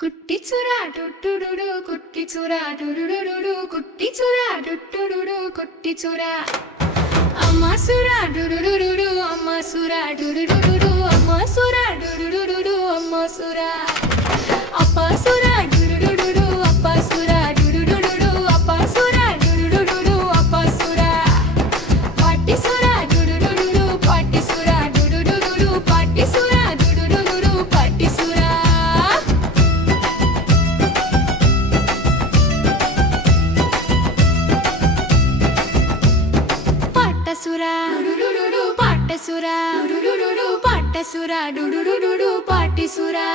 குட்டிச்சுறா டுட்டுடுடு குட்டிச்சுறா டுடுடுடு குட்டிச்சுறா டுட்டுடுடு குட்டிச்சுறா அம்மா சுறா டுடுடுடு அம்மா சுறா டுடுடுடு அம்மா சுறா டுடுடுடு அம்மா சுறா அப்பா சுறா டுடுடுடு அப்பா சுறா டுடுடுடு அப்பா சுறா டுடுடுடு அப்பா சுறா பாட்டி சுறா டுடுடுடு பாட்டி சுறா டுடுடுடு பாட்டி சுறா டுடுடுடு பாட்டி சுறா பாட்டசுரா பாட்டசுரா பாட்டசுரா பாட்டிசுரா